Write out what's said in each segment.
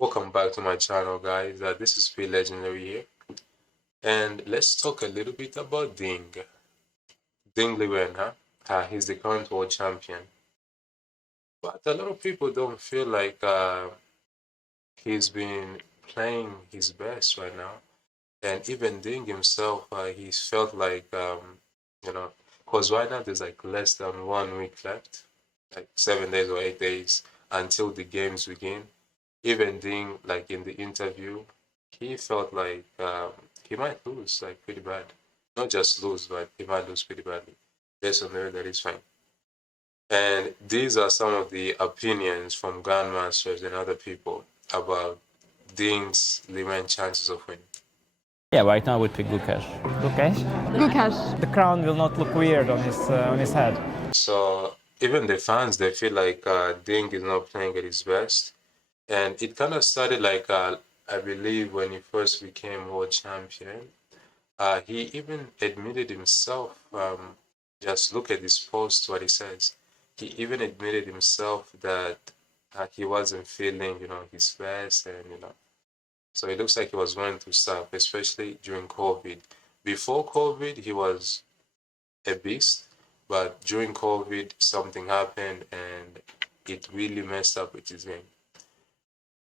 Welcome back to my channel, guys. This is P Legendary here, and let's talk a little bit about Liren, huh? He's the current world champion, but a lot of people don't feel like he's been playing his best right now, and even Ding himself, he's felt like you know, because right now there's like less than 1 week left, like 7 days or 8 days until the games begin. Even Ding, like in the interview, he felt like he might lose like pretty bad. Not just lose, but he might lose pretty badly. Based on there, that is fine. And these are some of the opinions from grandmasters and other people about Ding's Liren chances of winning. Yeah, right now I would pick Gukesh. Gukesh? Gukesh. The crown will not look weird on his head. So even the fans, they feel like Ding is not playing at his best. And it kind of started like, I believe, when he first became world champion. He even admitted himself, just look at this post, what he says. He even admitted himself that he wasn't feeling, his best, and. So it looks like he was going through stuff, especially during COVID. Before COVID, he was a beast, but during COVID, something happened and it really messed up with his game.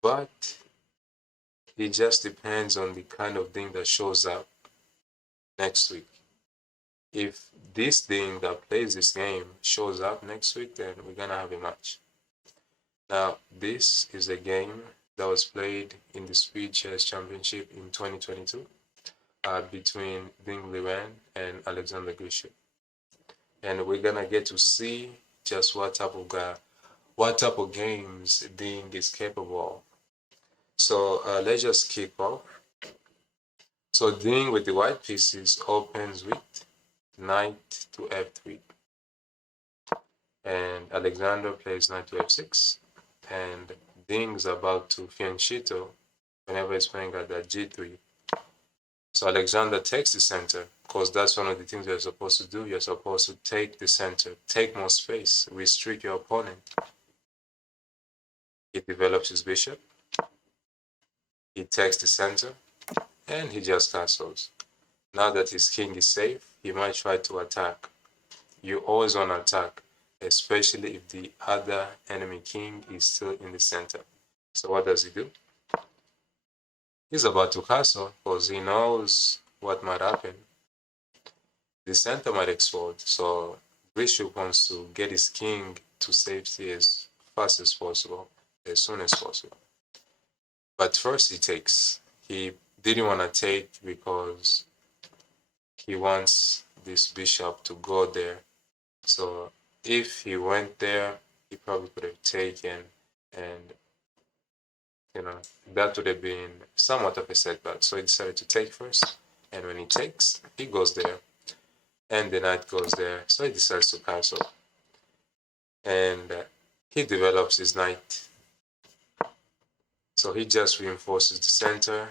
But it just depends on the kind of thing that shows up next week. If this thing that plays this game shows up next week, then we're gonna have a match. Now, this is a game that was played in the Speed Chess Championship in 2022 between Ding Liren and Alexander Grisham. And we're gonna get to see just what type of games Ding is capable of. So let's just kick off. So Ding with the white pieces opens with knight to f3, and Alexander plays knight to f6, and Ding is about to fianchetto whenever he's playing at that g3. So Alexander takes the center, because that's one of the things you're supposed to do. You're supposed to take the center, take more space, restrict your opponent. He develops his bishop, he takes the center, and he just castles. Now that his king is safe, he might try to attack. You always want to attack, especially if the other enemy king is still in the center. So what does he do? He's about to castle because he knows what might happen. The center might explode, so Bishop wants to get his king to safety as fast as possible, as soon as possible. But first he takes. He didn't want to take because he wants this bishop to go there. So if he went there, he probably could have taken, and that would have been somewhat of a setback. So he decided to take first, and when he takes, he goes there, and the knight goes there. So he decides to castle, and he develops his knight. So he just reinforces the center,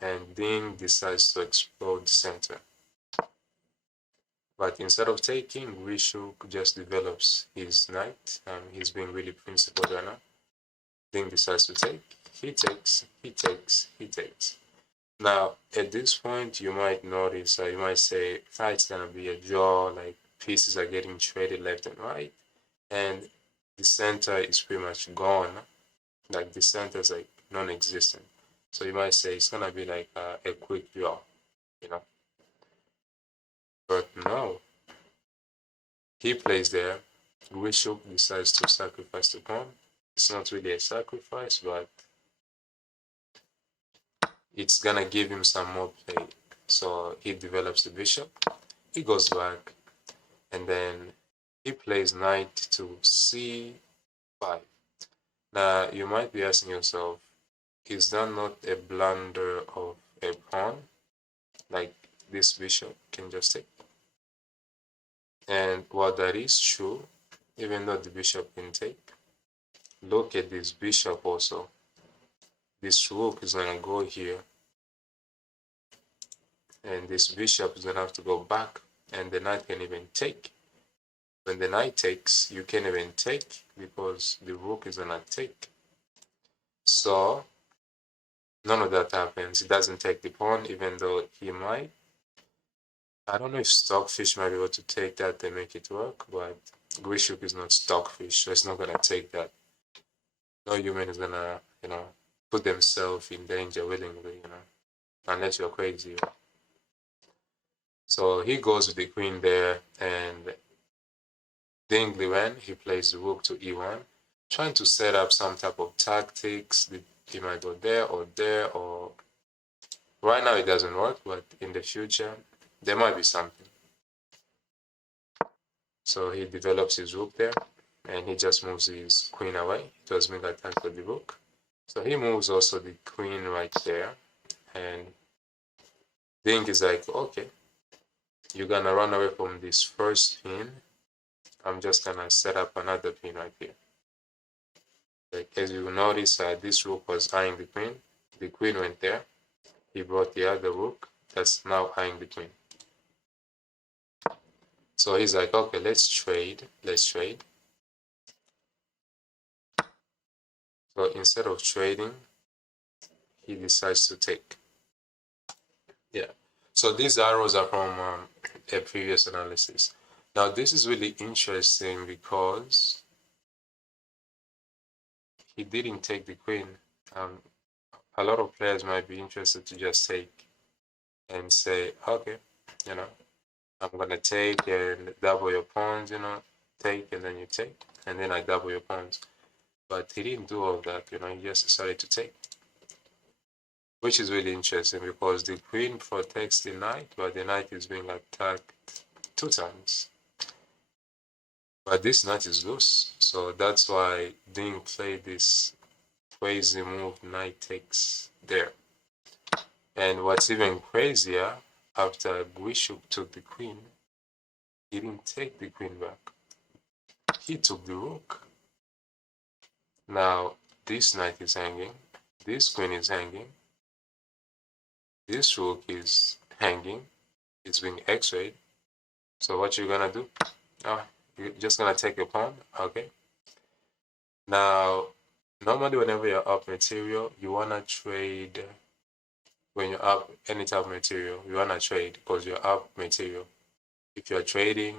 and Ding decides to explode the center. But instead of taking, Rishuk just develops his knight. He's being really principled right now. Ding decides to take. He takes, he takes, he takes. Now, at this point, you might notice, you might say, it's gonna be a draw, like pieces are getting traded left and right, and the center is pretty much gone. Like the center is like non-existent. So you might say it's gonna be like a quick draw, you know. But no, he plays there. Rishuk decides to sacrifice the pawn. It's not really a sacrifice, but it's gonna give him some more play. So he develops the bishop, he goes back, and then he plays knight to c5. Now you might be asking yourself, is that not a blunder of a pawn? Like this bishop can just take. And while that is true, even though the bishop can take, look at this bishop also. This rook is gonna go here, and this bishop is gonna have to go back, and the knight can even take. When the knight takes, you can't even take because the rook is gonna take. So none of that happens. He doesn't take the pawn, even though he might. I don't know if stockfish might be able to take that and make it work, but Grishuk is not stockfish, so it's not gonna take that. No human is gonna, put themselves in danger willingly, unless you're crazy. So he goes with the queen there, and Ding Liren, he plays the rook to e1, trying to set up some type of tactics. He might go there, or right now it doesn't work, but in the future there might be something. So he develops his rook there, and he just moves his queen away. It was being attacked with the rook. So he moves also the queen right there, and Ding is like, okay, you're gonna run away from this first pin. I'm just gonna set up another pin right here. Like, as you notice, this rook was eyeing the queen. The queen went there. He brought the other rook that's now eyeing the queen. So he's like, okay, let's trade. So instead of trading, he decides to take. Yeah. So these arrows are from a previous analysis. Now this is really interesting because he didn't take the queen. A lot of players might be interested to just take and say, okay, I'm gonna take and double your pawns, take and then you take, and then I double your pawns. But he didn't do all that, he just decided to take. Which is really interesting because the queen protects the knight, but the knight is being attacked 2 times. But this knight is loose, so that's why Ding played this crazy move, knight takes there. And what's even crazier, after Guishuk took the queen, he didn't take the queen back. He took the rook. Now, this knight is hanging, this queen is hanging, this rook is hanging, it's being x-rayed. So what you're gonna do? You're just gonna take a pawn, okay? Now, normally whenever you're up material, you wanna trade. When you're up any type of material, you wanna trade because you're up material. If you're trading,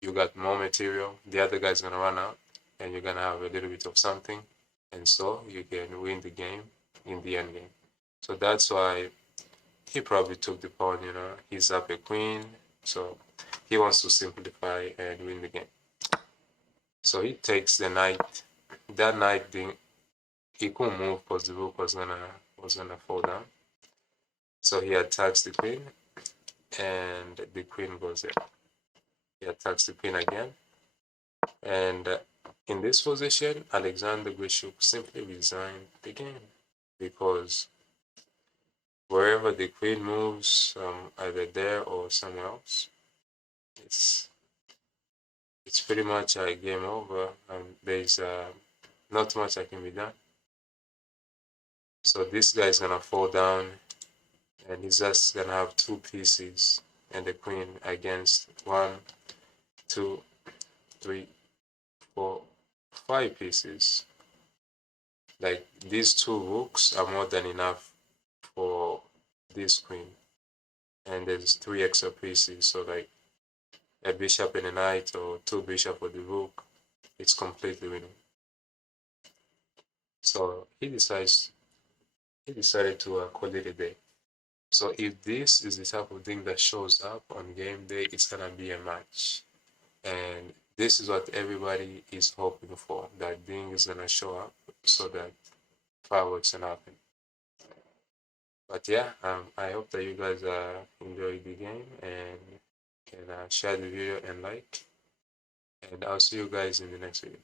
you got more material, the other guy's gonna run out, and you're gonna have a little bit of something, and so you can win the game in the end game. So that's why he probably took the pawn, he's up a queen, so he wants to simplify and win the game. So he takes the knight. That knight he couldn't move because the rook was gonna fall down. So he attacks the queen, and the queen goes there. He attacks the queen again, and in this position, Alexander Grishuk simply resigned the game because wherever the queen moves, either there or somewhere else, it's pretty much a game over. There's not much that can be done. So this guy is gonna fall down, and he's just gonna have 2 pieces and the queen against 1, 2, 3, 4, 5 pieces. Like, these 2 rooks are more than enough for this queen, and there's 3 extra pieces. So like a bishop and a knight, or 2 bishops for the rook, it's completely winning. So he decided to call it a day. So if this is the type of thing that shows up on game day, it's gonna be a match. And this is what everybody is hoping for, that Ding is gonna show up so that fireworks can happen. But yeah, I hope that you guys enjoyed the game and can share the video and like. And I'll see you guys in the next video.